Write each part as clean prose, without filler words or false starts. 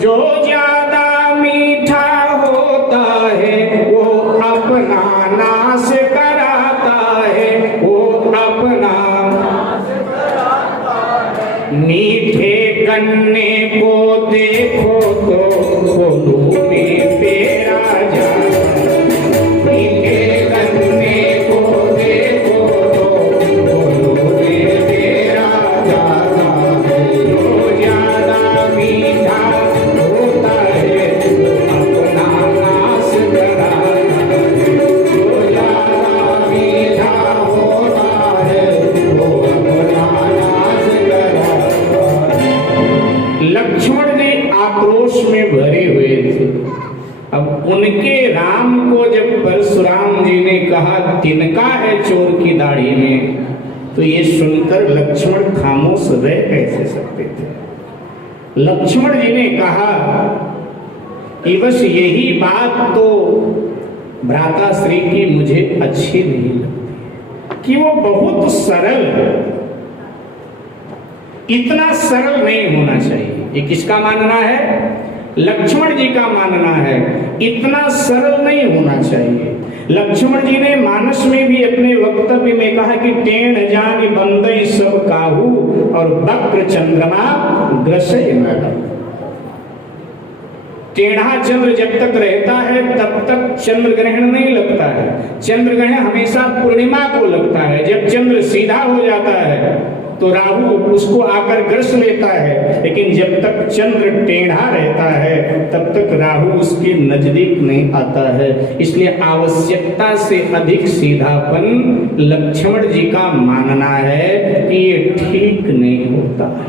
जो ज्यादा मीठा होता है वो अपना नाश कराता है, वो अपना मीठे गन्ने को देखो तो कोल्हू में पेरा जाता है, मीठे गन्ने को देखो तो कोल्हू में पेरा जाता है। जो ज्यादा मीठा होता है अपना नाश कराता है, जो ज्यादा मीठा होता है वो अपना नाश कराता है। लक्ष्मण जी आक्रोश में भरे हुए थे। अब उनके राम को जब परशुराम जी ने कहा तिनका है चोर की दाढ़ी में, तो ये सुनकर लक्ष्मण खामोश रह कैसे सकते थे। लक्ष्मण जी ने कहा कि बस यही बात तो भ्राता श्री की मुझे अच्छी नहीं लगती कि वो बहुत सरल, इतना सरल नहीं होना चाहिए। ये किसका मानना है? लक्ष्मण जी का मानना है। इतना सरल नहीं होना चाहिए। लक्ष्मण जी ने मानस में भी अपने वक्तव्य में कहा कि टेढ़ जानि बंदई सब काहू और वक्र चंद्रमा ग्रसय न। टेढ़ा चंद्र जब तक रहता है तब तक चंद्र ग्रहण नहीं लगता है। चंद्र ग्रहण हमेशा पूर्णिमा को लगता है। जब चंद्र सीधा हो जाता है तो राहु उसको आकर ग्रस लेता है, लेकिन जब तक चंद्र टेढ़ा रहता है तब तक राहु उसके नजदीक नहीं आता है। इसलिए आवश्यकता से अधिक सीधापन लक्ष्मण जी का मानना है कि ये ठीक नहीं होता है।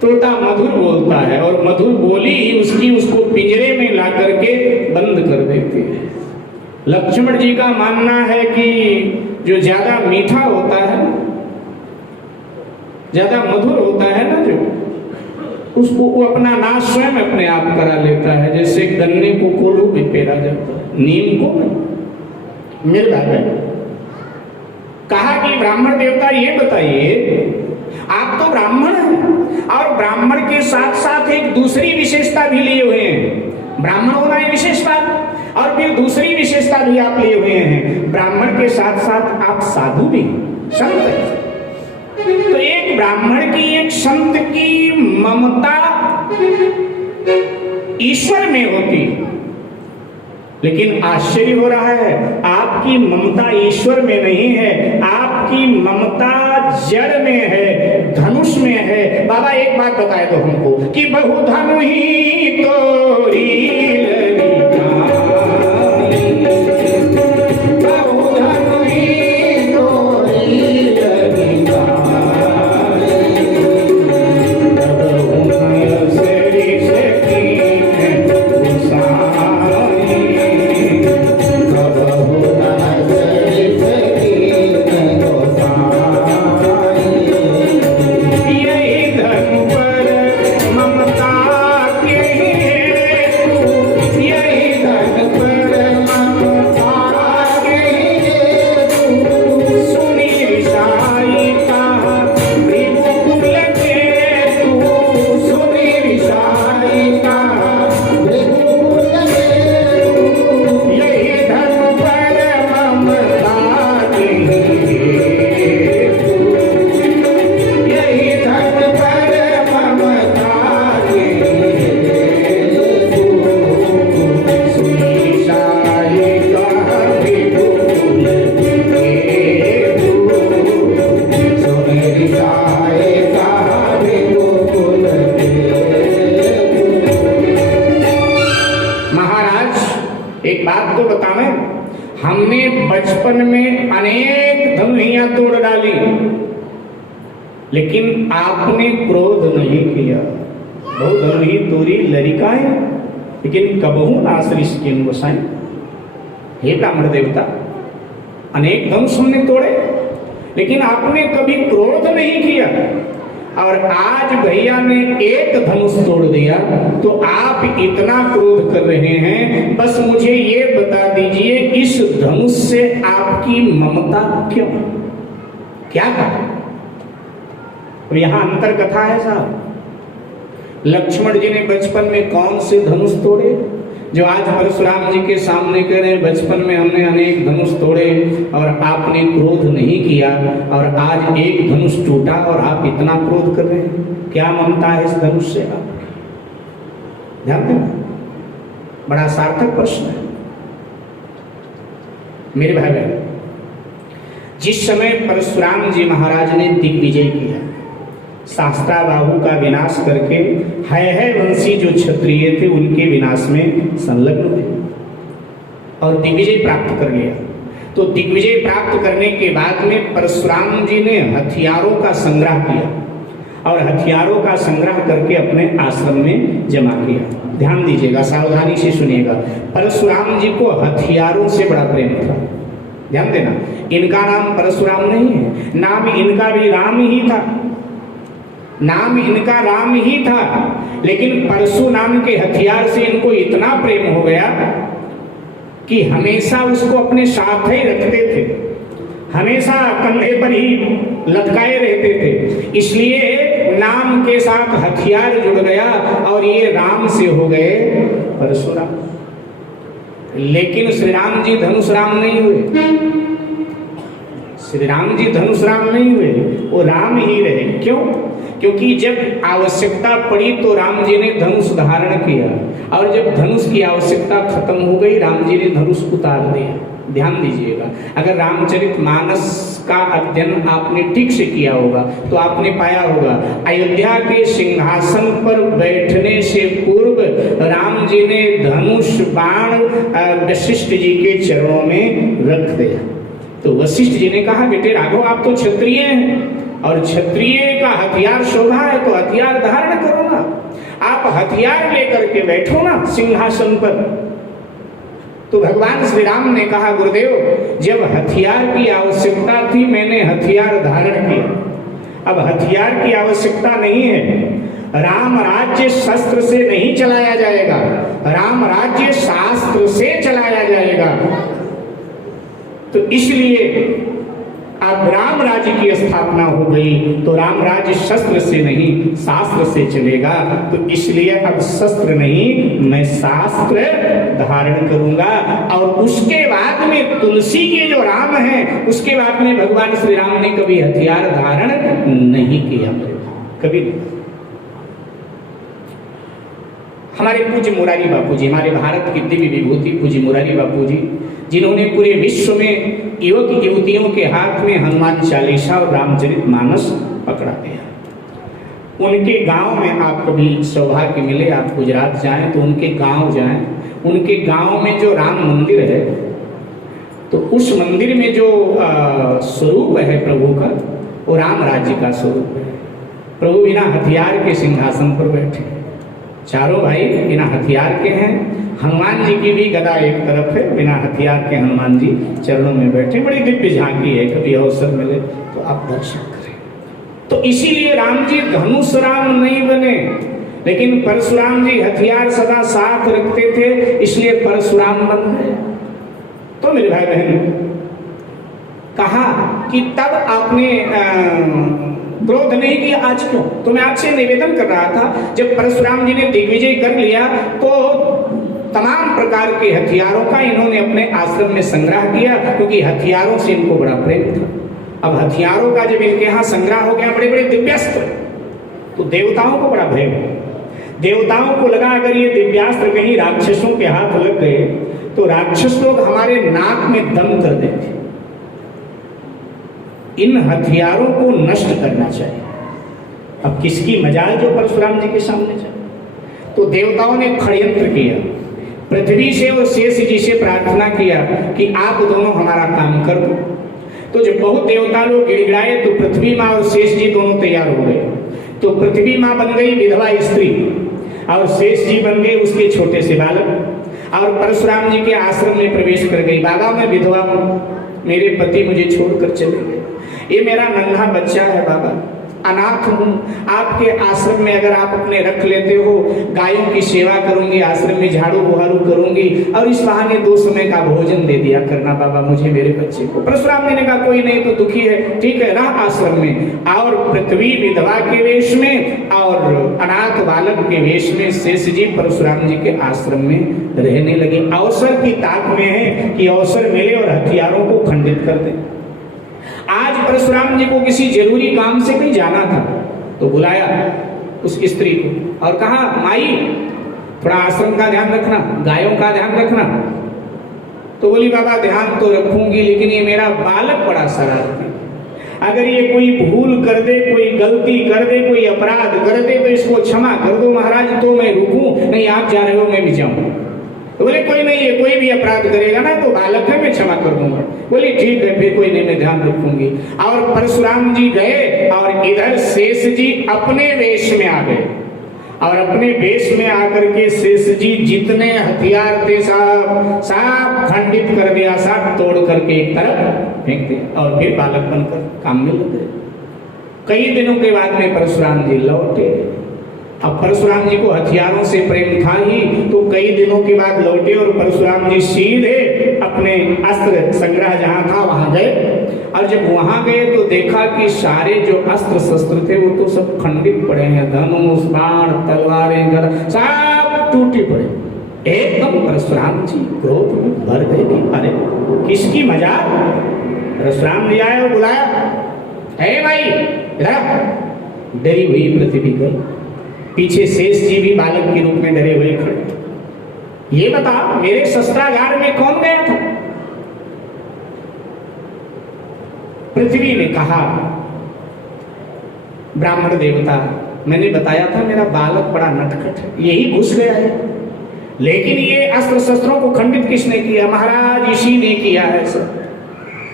तोता मधुर बोलता है और मधुर बोली ही उसको पिंजरे में ला करके बंद कर देती है। लक्ष्मण जी का मानना है कि जो ज्यादा मीठा होता है, ज्यादा मधुर होता है ना, जो उसको वो अपना नाश स्वयं अपने आप करा लेता है। जैसे गन्ने को कोल्हू में पेरा जाता है, नीम को नहीं। मेरे भाई कहा कि ब्राह्मण देवता ये बताइए, आप तो ब्राह्मण हैं और ब्राह्मण के साथ साथ एक दूसरी विशेषता भी लिए हुए हैं। ब्राह्मण होना है विशेष बात, और फिर दूसरी विशेषता भी आप लिए हुए हैं। ब्राह्मण के साथ साथ आप साधु भी, संत हैं। तो एक ब्राह्मण की, एक संत की ममता ईश्वर में होती, लेकिन आश्चर्य हो रहा है आपकी ममता ईश्वर में नहीं है, आपकी ममता जड़ में है, धनुष में है। बाबा एक बात बताए तो हमको कि बहु धनु ही तोरी बचपन में अनेक धनुहियां तोड़ डाली, लेकिन आपने क्रोध नहीं किया। बहुत धनुही तोरी लरिकाए, लेकिन कबहू नासरिस किन गोसाई। हे ब्राह्मण देवता, अनेक धनुष हमने तोड़े, लेकिन आपने कभी क्रोध नहीं किया। और आज भैया ने एक धनुष तोड़ दिया तो आप इतना क्रोध कर रहे हैं। बस मुझे ये बता दीजिए, इस धनुष से आपकी ममता क्यों, क्या कहा? तो यहां अंतर कथा है साहब। लक्ष्मण जी ने बचपन में कौन से धनुष तोड़े, जो आज परशुराम जी के सामने कह रहे हैं बचपन में हमने अनेक धनुष तोड़े और आपने क्रोध नहीं किया, और आज एक धनुष टूटा और आप इतना क्रोध कर रहे हैं, क्या ममता है इस धनुष से? आप ध्यान देना, बड़ा सार्थक प्रश्न है मेरे भाई बहन। जिस समय परशुराम जी महाराज ने दिग्विजय किया, शास्त्राबाहु का विनाश करके है वंशी जो क्षत्रिय थे उनके विनाश में संलग्न थे और दिग्विजय प्राप्त कर लिया, तो दिग्विजय प्राप्त करने के बाद में परशुराम जी ने हथियारों का संग्रह किया और हथियारों का संग्रह करके अपने आश्रम में जमा किया। ध्यान दीजिएगा, सावधानी से सुनिएगा, परशुराम जी को हथियारों से बड़ा प्रेम था। ध्यान देना, इनका नाम परशुराम नहीं है, नाम इनका भी राम ही था, नाम इनका राम ही था, लेकिन परशु नाम के हथियार से इनको इतना प्रेम हो गया कि हमेशा उसको अपने साथ ही रखते थे, हमेशा कंधे पर ही लटकाए रहते थे, इसलिए नाम के साथ हथियार जुड़ गया और ये राम से हो गए परशुराम। लेकिन श्री राम जी धनुष राम नहीं हुए, श्री राम जी धनुष राम नहीं हुए, वो राम ही रहे। क्यों? क्योंकि जब आवश्यकता पड़ी तो राम जी ने धनुष धारण किया, और जब धनुष की आवश्यकता खत्म हो गई राम जी ने धनुष उतार दिया। ध्यान दीजिएगा, अगर रामचरितमानस का अध्ययन आपने ठीक से किया होगा तो आपने पाया होगा अयोध्या के सिंहासन पर बैठने से पूर्व राम जी ने धनुष बाण वशिष्ठ जी के चरणों में रख दिया। तो वशिष्ठ जी ने कहा, बेटे राघव आप तो क्षत्रिय हैं और क्षत्रिय का हथियार शोभा है, तो हथियार धारण करो ना, आप हथियार लेकर के बैठो ना सिंहासन पर। तो भगवान श्री राम ने कहा, गुरुदेव जब हथियार की आवश्यकता थी मैंने हथियार धारण किया, अब हथियार की आवश्यकता नहीं है। राम राज्य शस्त्र से नहीं चलाया जाएगा, राम राज्य शास्त्र से चलाया जाएगा। तो इसलिए अब राम राज्य की स्थापना हो गई, तो राम राज्य शस्त्र से नहीं शास्त्र से चलेगा, तो इसलिए अब शस्त्र नहीं मैं शास्त्र धारण करूंगा। और उसके बाद में तुलसी के जो राम हैं उसके बाद में भगवान श्री राम ने कभी हथियार धारण नहीं किया, कभी नहीं। हमारे पूज्य मुरारी बापू जी, हमारे भारत की दिव्य विभूति पूज्य मुरारी बापू जी, जिन्होंने पूरे विश्व में युवक युवतियों के हाथ में हनुमान चालीसा और रामचरितमानस पकड़ा दिया। उनके गांव में आप कभी सौभाग्य मिले, आप गुजरात जाएं तो उनके गांव जाएं, उनके गांव में जो राम मंदिर है तो उस मंदिर में जो स्वरूप है प्रभु का वो राम राज्य का स्वरूप है। प्रभु बिना हथियार के सिंहासन पर बैठे, चारों भाई बिना हथियार के हैं। हनुमान जी की भी गदा एक तरफ है, बिना हथियार के हनुमान जी चरणों में बैठे, बड़ी दिव्य झांकी है, कभी अवसर मिले तो आप दर्शन करें। तो इसीलिए राम जी धनुष राम नहीं बने, लेकिन परशुराम जी हथियार सदा साथ रखते थे, इसलिए परशुराम बन गए। तो मेरे भाई बहन कहा कि तब आपने क्रोध नहीं किया, आज क्यों? तो मैं आपसे निवेदन कर रहा था, जब परशुराम जी ने दिग्विजय कर लिया तो तमाम प्रकार के हथियारों का इन्होंने अपने आश्रम में संग्रह किया, क्योंकि हथियारों से इनको बड़ा प्रेम था। अब हथियारों का जब इनके यहाँ संग्रह हो गया, बड़े बड़े दिव्यास्त्र, तो देवताओं को बड़ा भय हो। देवताओं को लगा अगर ये दिव्यास्त्र कहीं राक्षसों के हाथ लग गए तो राक्षस लोग हमारे नाक में दम कर देते, इन हथियारों को नष्ट करना चाहिए। अब किसकी मजाल जो परशुराम जी के सामने जाए? तो देवताओं ने षड्यंत्र किया, पृथ्वी से और शेष जी से प्रार्थना किया कि आप दोनों हमारा काम कर दो। तो जब बहुत देवता लोग गिड़गिड़ाए तो पृथ्वी माँ और शेष जी दोनों तैयार हो गए। तो पृथ्वी माँ बन गई विधवा स्त्री और शेष जी बन गए उसके छोटे से बालक, और परशुराम जी के आश्रम में प्रवेश कर गई। बाबा मैं विधवा हूँ, मेरे पति मुझे छोड़कर चले गए, ये मेरा नन्हा बच्चा है बाबा, अनाथ हूँ, आपके आश्रम में अगर आप अपने रख लेते हो, गायों की सेवा करूंगी, आश्रम में झाड़ू बुहारू करूंगी और इस बहाने 2 समय का भोजन दे दिया करना बाबा मुझे, मेरे बच्चे को। परशुराम जी ने कहा कोई नहीं तो दुखी है, ठीक है रहा आश्रम में। और पृथ्वी विधवा के वेश में और अनाथ बालक के वेश में शेष जी परशुराम जी के आश्रम में रहने लगे। अवसर की ताक में है कि अवसर मिले और हथियारों को खंडित कर दे। आज परशुराम जी को किसी जरूरी काम से कहीं जाना था तो बुलाया उस स्त्री को और कहा माई थोड़ा आश्रम का ध्यान रखना, गायों का ध्यान रखना। तो बोली बाबा ध्यान तो रखूंगी, लेकिन ये मेरा बालक बड़ा शरारती, अगर ये कोई भूल कर दे, कोई गलती कर दे, कोई अपराध कर दे तो इसको क्षमा कर दो महाराज, तो मैं रुकूं, नहीं आप जा रहे हो मैं भी जाऊं। तो बोले कोई नहीं है, कोई भी अपराध करेगा ना तो बालक है मैं क्षमा कर दूंगा। बोली ठीक है फिर कोई नहीं, मैं ध्यान रखूंगी। और परशुराम जी गए और इधर शेष जी अपने वेश में आ गए और अपने वेश में आकर के शेष जी जितने हथियार थे सब खंडित कर दिया, सब तोड़ करके एक तरफ फेंक दिया और फिर बालक बनकर काम में लग गए। कई दिनों के बाद में परशुराम जी लौटे। अब परशुराम जी को हथियारों से प्रेम था ही, तो कई दिनों के बाद लौटे और परशुराम जी सीधे अपने अस्त्र संग्रह जहां था वहां गए। और जब वहां गए तो देखा कि सारे जो अस्त्र शस्त्र थे वो तो सब खंडित पड़े हैं, धनुष बाण तलवारें गदा सब टूटे पड़े। एकदम परशुराम जी क्रोध में भर गए कि अरे किसकी मजाक। परशुराम जी आए और बुलाया, हे भाई इधर। डरी हुई पृथ्वी गई, पीछे शेष जी भी बालक के रूप में डरे हुए खड़े। ये बता मेरे शस्त्रागार में कौन गया था। पृथ्वी ने कहा ब्राह्मण देवता मैंने बताया था मेरा बालक बड़ा नटखट है, यही घुस गया है, लेकिन ये अस्त्र शस्त्रों को खंडित किसने किया। महाराज इसी ने किया है सर,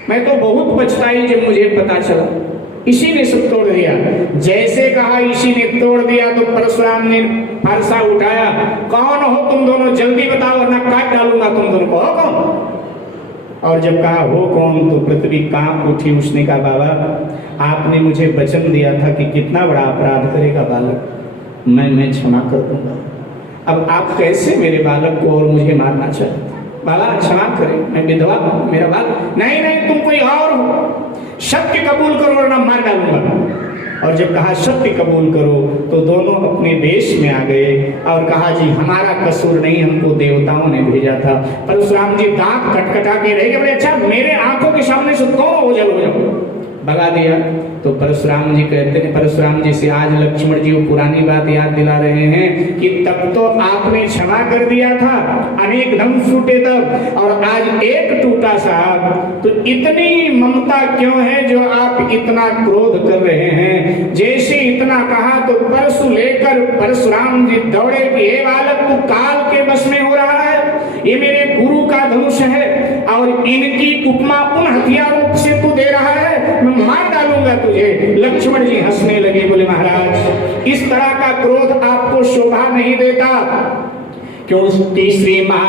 मैं तो बहुत पछताई जब मुझे पता चला, इसी ने सब तोड़ दिया। जैसे कहा इसी ने तोड़ दिया तो परशुराम ने फरसा उठाया, कौन हो तुम दोनों जल्दी बताओ वरना काट डालूंगा तुम दोनों को, हो कौन। और जब कहा हो कौन तो पृथ्वी कांप उठी। उसने कहा बाबा आपने मुझे वचन दिया था कि कितना बड़ा अपराध करेगा बालक, मैं क्षमा कर दूंगा। अब आप कैसे मेरे बालक को और मुझे मारना चाहते। बाबा क्षमा करें, मैं विधवा हूं, मेरा बालक। नहीं नहीं तुम कोई और हो, सत्य कबूल करो वरना मार डालूंगा। और जब कहा सत्य कबूल करो तो दोनों अपने वेश में आ गए और कहा जी हमारा कसूर नहीं, हमको देवताओं ने भेजा था। परशुराम जी दांत खटखटा के रह गए, बोले अच्छा मेरे आंखों के सामने से कौन ओझल हो जाओ, भगा दिया। तो परशुराम जी कहते हैं, परशुराम जी से आज लक्ष्मण जी वो पुरानी बात याद दिला रहे हैं कि तब तो आपने क्षमा कर दिया था, अनेक धम छूटे तब, और आज एक टूटा साहब, तो इतनी ममता क्यों है जो आप इतना क्रोध कर रहे हैं। जैसे इतना कहा तो परशु लेकर परशुराम जी दौड़े कि हे बालक तू काल के बस में हो रहा है, ये मेरे गुरु का धनुष है और इनकी उपमा उन हथियारों से तू दे रहा है, मैं मार डालूंगा तुझे। लक्ष्मण जी हंसने लगे, बोले महाराज इस तरह का क्रोध आपको शोभा नहीं देता, क्यों तीसरी मां